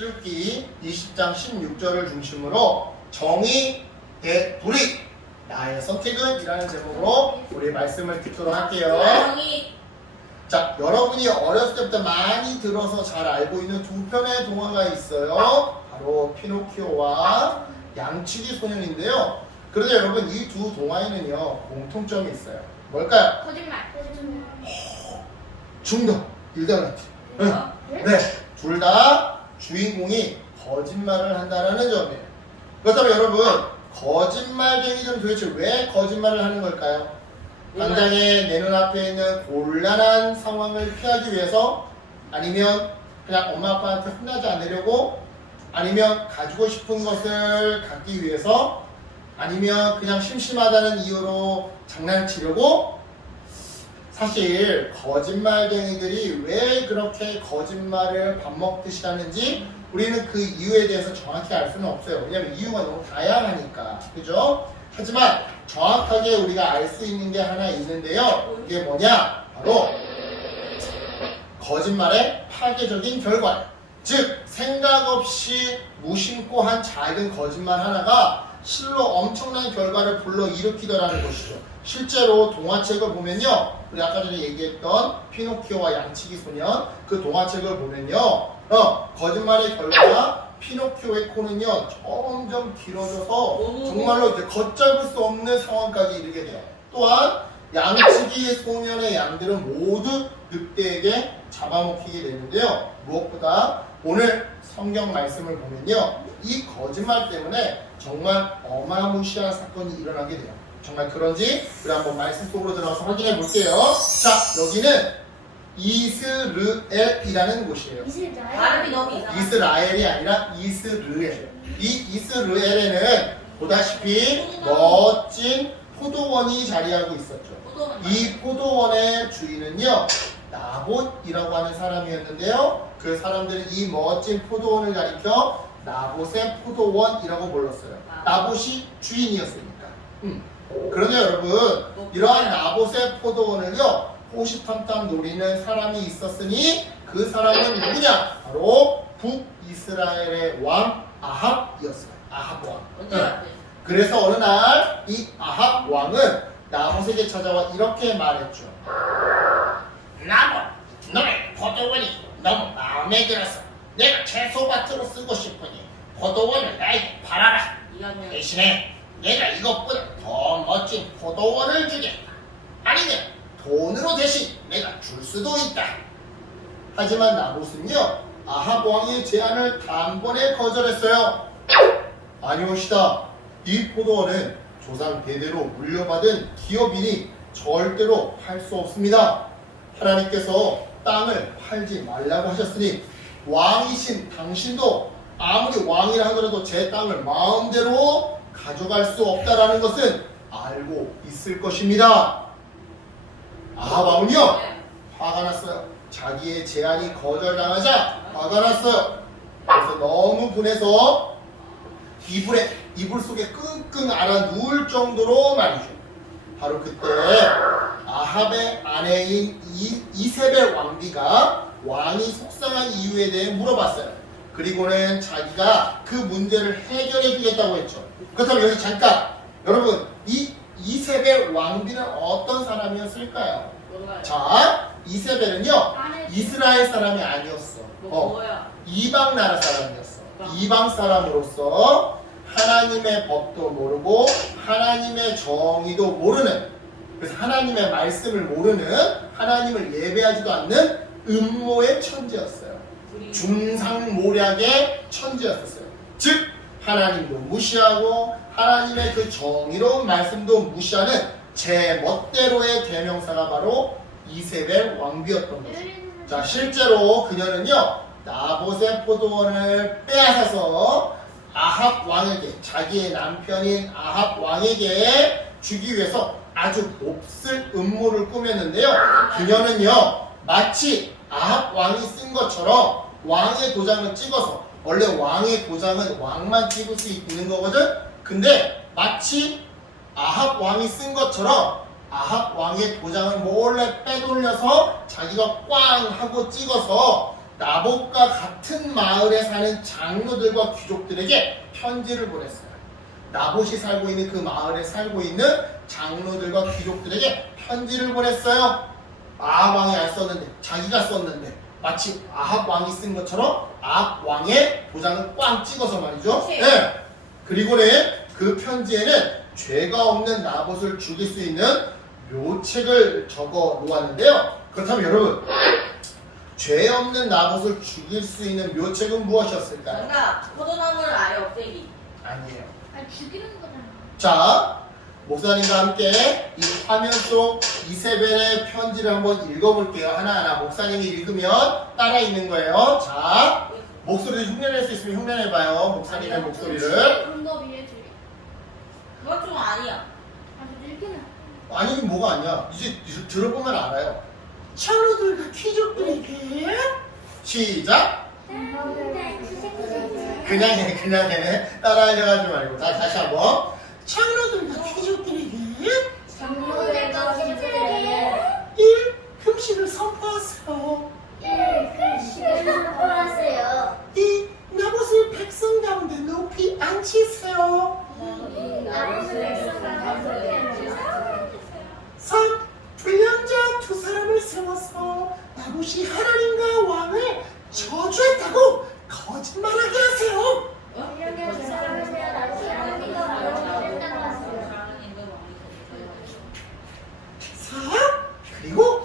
출애굽기 20장 16절을 중심으로 정의 대 불의 나의 선택은 이라는 제목으로 우리 말씀을 듣도록 할게요. 정이 자, 여러분이 어렸을 때부터 많이 들어서 잘 알고 있는 두 편의 동화가 있어요. 바로 피노키오와 양치기 소년인데요. 그런데 여러분 이 두 동화에는요 공통점이 있어요. 뭘까요? 거짓말. 중독, 일단한테. 어? 네, 둘 다 주인공이 거짓말을 한다라는 점이에요. 그렇다면 여러분, 거짓말쟁이들은 도대체 왜 거짓말을 하는 걸까요? 당장에 내 눈앞에 있는 곤란한 상황을 피하기 위해서 아니면 그냥 엄마 아빠한테 혼나지 않으려고 아니면 가지고 싶은 것을 갖기 위해서 아니면 그냥 심심하다는 이유로 장난치려고 사실 거짓말쟁이들이 왜 그렇게 거짓말을 밥 먹듯이 하는지 우리는 그 이유에 대해서 정확히 알 수는 없어요. 왜냐면 이유가 너무 다양하니까. 그죠? 하지만 정확하게 우리가 알 수 있는 게 하나 있는데요. 이게 뭐냐? 바로 거짓말의 파괴적인 결과. 즉, 생각 없이 무심코 한 작은 거짓말 하나가 실로 엄청난 결과를 불러 일으키더라는 것이죠. 실제로 동화책을 보면요. 우리 아까 전에 얘기했던 피노키오와 양치기 소년 그 동화책을 보면요. 어, 거짓말의 결과가 피노키오의 코는요. 점점 길어져서 정말로 이제 걷잡을 수 없는 상황까지 이르게 돼요. 또한 양치기 소년의 양들은 모두 늑대에게 잡아먹히게 되는데요. 무엇보다 오늘 성경 말씀을 보면요. 이 거짓말 때문에 정말 어마무시한 사건이 일어나게 돼요. 정말 그런지 우리 한번 말씀 속으로 들어가서 확인해 볼게요. 자, 여기는 이스르엘이라는 곳이에요. 발음이 너무 이상해. 이스라엘이 아니라 이스르엘. 이 이스르엘에는 보다시피 멋진 포도원이 자리하고 있었죠. 이 포도원의 주인은요 나봇이라고 하는 사람이었는데요. 그 사람들은 이 멋진 포도원을 가리켜 나봇의 포도원이라고 불렀어요. 나봇이 주인이었으니까. 음. 그런데 여러분 이러한 나봇의 포도원을요 호시탐탐 노리는 사람이 있었으니 그 사람은 누구냐? 바로 북이스라엘의 왕 아합이었어요. 아합 왕. 응. 그래서 어느 날 이 아합 왕은 나봇에게 찾아와 이렇게 말했죠. 나봇, 너의 포도원이 너무 마음에 들어서 내가 채소밭으로 쓰고 싶으니 포도원을 나에게 팔아라. 대신에 내가 이것보다 더 멋진 포도원을 주겠다. 아니면 돈으로 대신 내가 줄 수도 있다. 하지만 나봇은요 아합 왕의 제안을 단번에 거절했어요. 아니오시다. 이 포도원은 조상 대대로 물려받은 기업이니 절대로 팔 수 없습니다. 하나님께서 땅을 팔지 말라고 하셨으니 왕이신 당신도 아무리 왕이라 하더라도 제 땅을 마음대로 가져갈 수 없다라는 것은 알고 있을 것입니다. 네. 화가 났어요. 자기의 제안이 거절당하자 화가 났어요. 그래서 너무 분해서 이불에 이불 속에 끙끙 앓아 누울 정도로 말이죠. 바로 그때 아합의 아내인 이, 이세벨 왕비가 왕이 속상한 이유에 대해 물어봤어요. 그리고는 자기가 그 문제를 해결해 주겠다고 했죠. 그렇다면 여기 잠깐 여러분 이 이세벨 왕비는 어떤 사람이었을까요? 몰라요. 자, 이세벨은요 이스라엘 사람이 아니었어. 뭐 어? 이방 나라 사람이었어. 이방 사람으로서 하나님의 법도 모르고 하나님의 정의도 모르는 그래서 하나님의 말씀을 모르는 하나님을 예배하지도 않는 음모의 천재였어요. 둘이 중상모략의 천재였었어요. 즉 하나님도 무시하고 하나님의 그 정의로운 말씀도 무시하는 제 멋대로의 대명사가 바로 이세벨 왕비였던 거죠. 자 실제로 그녀는요 나봇의 포도원을 빼앗아서 아합 왕에게 자기의 남편인 아합 왕에게 주기 위해서 아주 몹쓸 음모를 꾸몄는데요. 그녀는요 마치 아합 왕이 쓴 것처럼 왕의 도장을 찍어서 원래 왕의 도장은 왕만 찍을 수 있는 거거든? 근데 마치 아합 왕이 쓴 것처럼 아합 왕의 도장을 몰래 빼돌려서 자기가 꽝 하고 찍어서 나봇과 같은 마을에 사는 장로들과 귀족들에게 편지를 보냈어요. 나봇이 살고 있는 그 마을에 살고 있는 장로들과 귀족들에게 편지를 보냈어요. 아합 왕이 안 썼는데 자기가 썼는데 마치 아합 왕이 쓴 것처럼 아합 왕의 도장을 꽝 찍어서 말이죠. 그치. 네. 그리고는 그 편지에는 죄가 없는 나봇을 죽일 수 있는 묘책을 적어 놓았는데요. 그렇다면 여러분 죄 없는 나봇을 죽일 수 있는 묘책은 무엇이었을까요? 정답. 포도나무를 아예 없애기. 아니에요. 아니 죽이는 거잖아. 자, 목사님과 함께 이 화면 속 이세벨의 편지를 한번 읽어볼게요. 하나하나 목사님이 읽으면 따라 읽는 거예요. 자, 목소리도 흉내낼 수 있으면 흉내내봐요. 목사님의 목소리를. 언더 위에 줄이. 그건 좀 아니야. 아주 늙기는. 아니면 뭐가 아니야. 이제 들어보면 알아요. 창로들과 귀족들에게 시작. 그냥 해, 그냥 해. 따라하려 하지 말고. 자, 다시 한번. 창로들과 귀족들에게 장로들과 귀족들에게 일 금식을 선포하세요. 선포하세요. 이 나봇을 백성 가운데 높이 앉히세요. 삼 불량자 두 사람을 세워서 나봇이 하나님과 왕을 저주했다고 거짓말하게 하세요. 사 그리고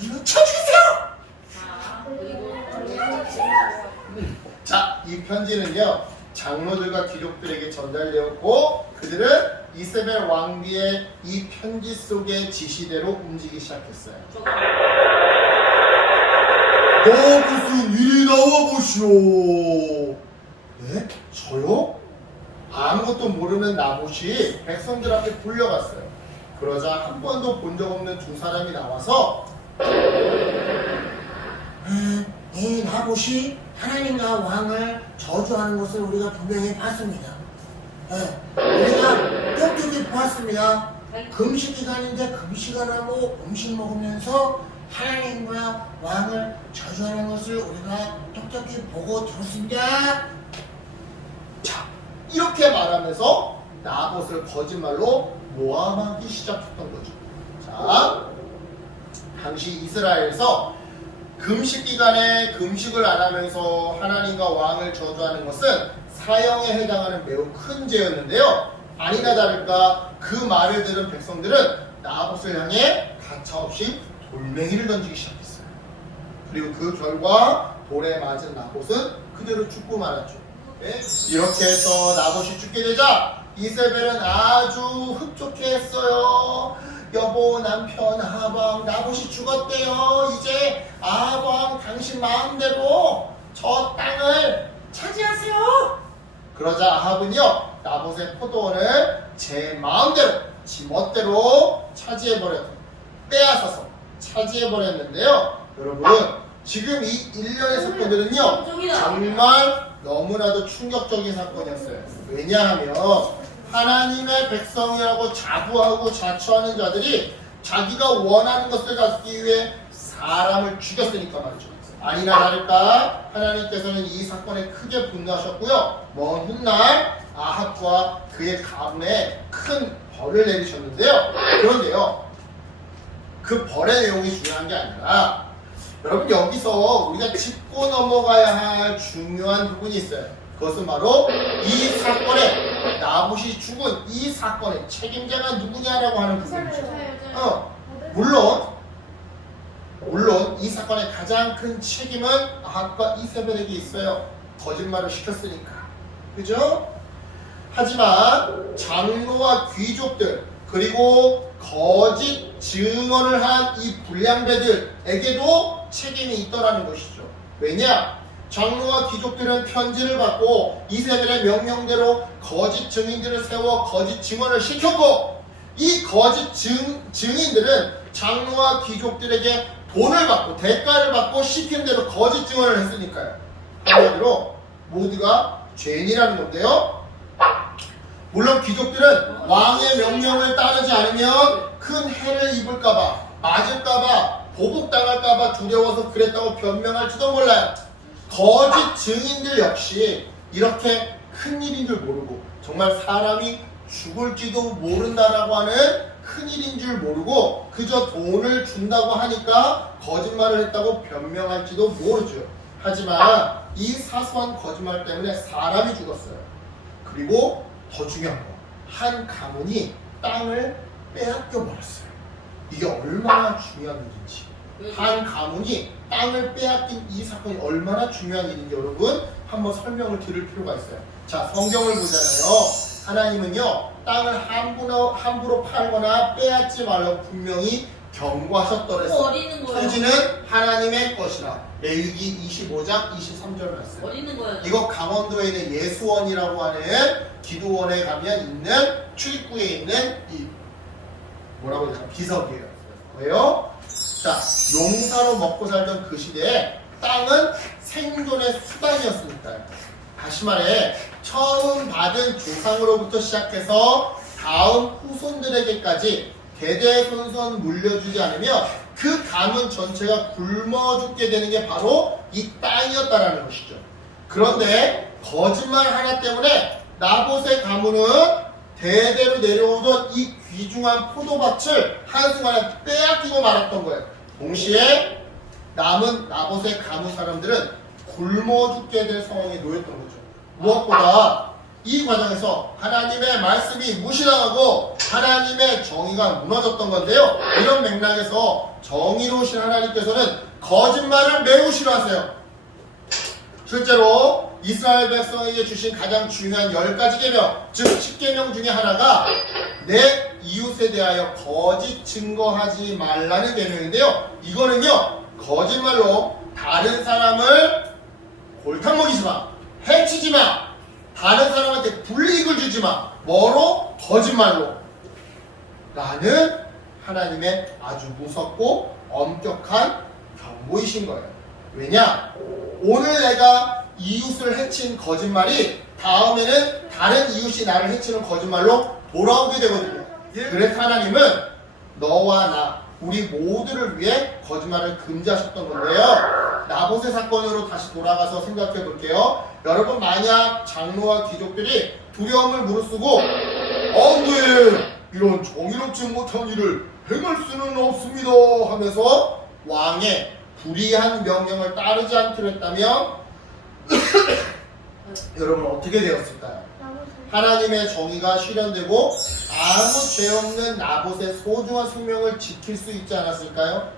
돌로 쳐주세요. 자, 이 편지는요, 장로들과 귀족들에게 전달되었고, 이세벨 왕비의 이 편지 속의 지시대로 움직이기 시작했어요. 너 무슨 일이 나와보시오. 네? 저요? 아무것도 모르는 나봇이 백성들 앞에 불려갔어요. 그러자 한 번도 본 적 없는 두 사람이 나와서 음, 이 나봇이 하나님과 왕을 저주하는 것을 우리가 분명히 봤습니다. 예, 우리가 똑똑히 보았습니다. 금식 기간인데 금식하라고 음식 먹으면서 하나님과 왕을 저주하는 것을 우리가 똑똑히 보고 들었습니다. 자, 이렇게 말하면서 나봇을 거짓말로 모함하기 시작했던 거죠. 자, 당시 이스라엘에서 금식 기간에 금식을 안 하면서 하나님과 왕을 저주하는 것은 사형에 해당하는 매우 큰 죄였는데요. 아니나 다를까 그 말을 들은 백성들은 나봇을 향해 가차없이 돌멩이를 던지기 시작했어요. 그리고 그 결과 돌에 맞은 나봇은 그대로 죽고 말았죠. 네? 이렇게 해서 나봇이 죽게 되자 이세벨은 아주 흡족해 했어요. 여보 남편 아방 나봇이 죽었대요. 이제 아방 당신 마음대로 저 땅을 차지하세요. 그러자 아합은요 나봇의 포도원을 제 마음대로 지 멋대로 차지해버렸 빼앗아서 차지해버렸는데요. 여러분 지금 이 일련의 사건들은요 정말 너무나도 충격적인 사건이었어요. 왜냐하면 하나님의 백성이라고 자부하고 자처하는 자들이 자기가 원하는 것을 갖기 위해 사람을 죽였으니까 말이죠. 아니나 다를까 하나님께서는 이 사건에 크게 분노하셨고요. 먼 훗날 아합과 그의 가문에 큰 벌을 내리셨는데요. 그런데요. 그 벌의 내용이 중요한 게 아니라 여러분 여기서 우리가 짚고 넘어가야 할 중요한 부분이 있어요. 그것은 바로 이 사건에 나봇이 죽은 이 사건의 책임자가 누구냐라고 하는 부분이죠. 어, 물론 물론 이 사건의 가장 큰 책임은 아합과 이세벨에게 있어요. 거짓말을 시켰으니까. 그죠? 하지만 장로와 귀족들 그리고 거짓 증언을 한 이 불량배들에게도 책임이 있더라는 것이죠. 왜냐? 장로와 귀족들은 편지를 받고 이세벨의 명령대로 거짓 증인들을 세워 거짓 증언을 시켰고 이 거짓 증, 증인들은 장로와 귀족들에게 돈을 받고 대가를 받고 시킨 대로 거짓 증언을 했으니까요. 한마디로 모두가 죄인이라는 건데요. 물론 귀족들은 왕의 명령을 따르지 않으면 큰 해를 입을까봐 맞을까봐 보복당할까봐 두려워서 그랬다고 변명할지도 몰라요. 거짓 증인들 역시 이렇게 큰 일인 줄 모르고 정말 사람이 죽을지도 모른다라고 하는 큰 일인 줄 모르고 그저 돈을 준다고 하니까 거짓말을 했다고 변명할지도 모르죠. 하지만 이 사소한 거짓말 때문에 사람이 죽었어요. 그리고 더 중요한 거, 한 가문이 땅을 빼앗겨 버렸어요. 이게 얼마나 중요한 일인지. 한 가문이 땅을 빼앗긴 이 사건이 얼마나 중요한 일인지 여러분 한번 설명을 드릴 필요가 있어요. 자, 성경을 보잖아요. 하나님은요, 땅을 함부로, 함부로 팔거나 빼앗지 말라고 분명히 뭐 경고하셨더랬어요. 어디 있는 거예요? 토지는 하나님의 것이라. 레위기 25장 23절 말씀. 어디 있는 거예요? 이거 강원도에 있는 예수원이라고 하는 기도원에 가면 있는 출입구에 있는 이 뭐라고 해야 되나 비석이에요. 왜요? 자 용사로 먹고 살던 그 시대에 땅은 생존의 수단이었으니까요. 다시 말해 처음 받은 조상으로부터 시작해서 다음 후손들에게까지 대대손손 물려주지 않으면 그 가문 전체가 굶어 죽게 되는 게 바로 이 땅이었다라는 것이죠. 그런데 거짓말 하나 때문에 나봇의 가문은 대대로 내려오던 이 귀중한 포도밭을 한순간에 빼앗기고 말았던 거예요. 동시에 남은 나봇의 가문 사람들은 굶어 죽게 될 상황에 놓였던 거죠. 무엇보다 이 과정에서 하나님의 말씀이 무시당하고 하나님의 정의가 무너졌던 건데요. 이런 맥락에서 정의로우신 하나님께서는 거짓말을 매우 싫어하세요. 실제로 이스라엘 백성에게 주신 가장 중요한 열 가지 계명, 즉 10계명 중에 하나가 내 이웃에 대하여 거짓 증거하지 말라는 계명인데요. 이거는요. 거짓말로 다른 사람을 골탕 먹이지 마. 해치지 마. 다른 사람한테 불이익을 주지 마. 뭐로? 거짓말로. 라는 하나님의 아주 무섭고 엄격한 경고이신 거예요. 왜냐? 오늘 내가 이웃을 해친 거짓말이 다음에는 다른 이웃이 나를 해치는 거짓말로 돌아오게 되거든요. 그래서 하나님은 너와 나, 우리 모두를 위해 거짓말을 금지하셨던 건데요. 나봇의 사건으로 다시 돌아가서 생각해 볼게요. 여러분 만약 장로와 귀족들이 두려움을 무릅쓰고 안돼 이런 정의롭지 못한 일을 행할 수는 없습니다 하면서 왕의 불의한 명령을 따르지 않기로 했다면 여러분 어떻게 되었을까요? 하나님의 정의가 실현되고 아무 죄 없는 나봇의 소중한 생명을 지킬 수 있지 않았을까요?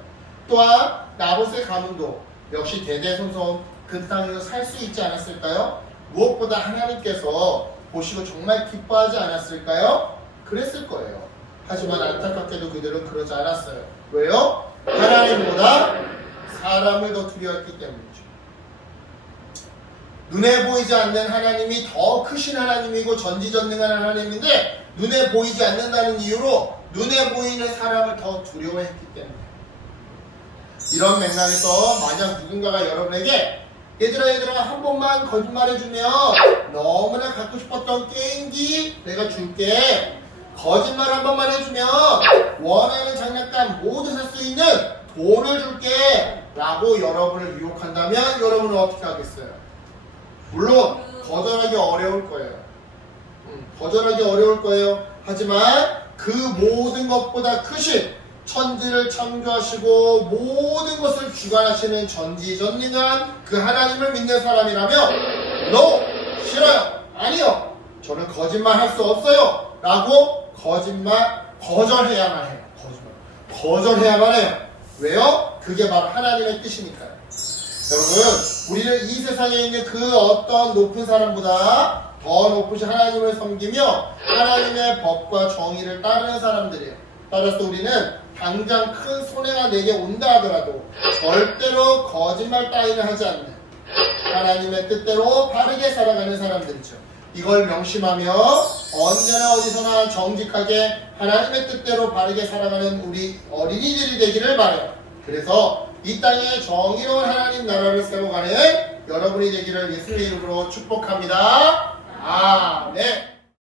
또한 나봇의 가문도 역시 대대손손 그 땅에서 살 수 있지 않았을까요? 무엇보다 하나님께서 보시고 정말 기뻐하지 않았을까요? 그랬을 거예요. 하지만 안타깝게도 그들은 그러지 않았어요. 왜요? 하나님보다 사람을 더 두려워했기 때문이죠. 눈에 보이지 않는 하나님이 더 크신 하나님이고 전지전능한 하나님인데 눈에 보이지 않는다는 이유로 눈에 보이는 사람을 더 두려워했기 때문에 이런 맥락에서 만약 누군가가 여러분에게 얘들아 얘들아 한 번만 거짓말해주면 너무나 갖고 싶었던 게임기 내가 줄게 거짓말 한 번만 해주면 원하는 장난감 모두 살 수 있는 돈을 줄게 라고 여러분을 유혹한다면 여러분은 어떻게 하겠어요? 물론 거절하기 어려울 거예요. 음, 거절하기 어려울 거예요. 하지만 그 모든 것보다 크신 천지를 창조하시고 모든 것을 주관하시는 전지전능한 그 하나님을 믿는 사람이라면 no 싫어요? 아니요. 저는 거짓말 할 수 없어요. 라고 거짓말 거절해야만 해요. 거짓말. 거절해야만 해요. 왜요? 그게 바로 하나님의 뜻이니까요. 여러분, 우리는 이 세상에 있는 그 어떤 높은 사람보다 더 높으신 하나님을 섬기며 하나님의 법과 정의를 따르는 사람들이에요. 따라서 우리는 당장 큰 손해가 내게 온다 하더라도 절대로 거짓말 따위는 하지 않는 하나님의 뜻대로 바르게 살아가는 사람들이죠. 이걸 명심하며 언제나 어디서나 정직하게 하나님의 뜻대로 바르게 살아가는 우리 어린이들이 되기를 바래요. 그래서 이 땅에 정의로운 하나님 나라를 세워가는 여러분이 되기를 예수님의 이름으로 축복합니다. 아멘.